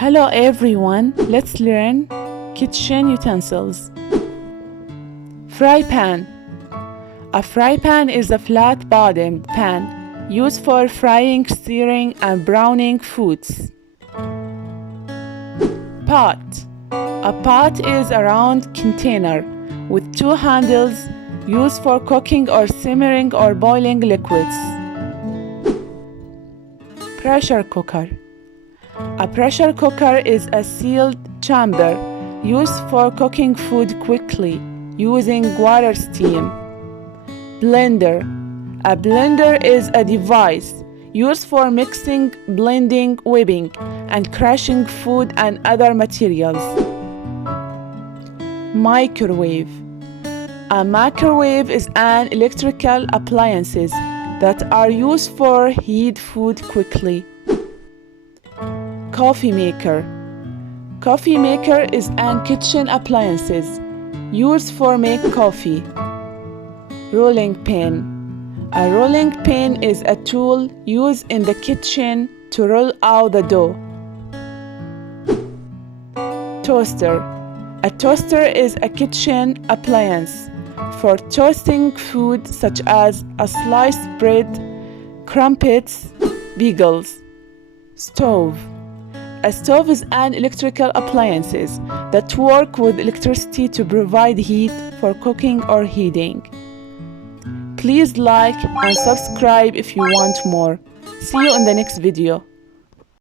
Hello everyone, let's learn kitchen utensils. Fry pan. A fry pan is a flat-bottomed pan used for frying, searing, and browning foods. Pot. A pot is a round container with two handles used for cooking or simmering or boiling liquids. Pressure cooker. A pressure cooker is a sealed chamber used for cooking food quickly using water steam. Blender. A blender is a device used for mixing, blending, whipping, and crushing food and other materials. Microwave. A microwave is an electrical appliances that are used for heat food quickly. Coffee maker. Coffee maker is an kitchen appliances used for make coffee. Rolling pin. A rolling pin is a tool used in the kitchen to roll out the dough. Toaster. A toaster is a kitchen appliance for toasting food such as a sliced bread, crumpets, bagels. Stove. A stove is an electrical appliance that work with electricity to provide heat for cooking or heating. Please like and subscribe if you want more. See you in the next video.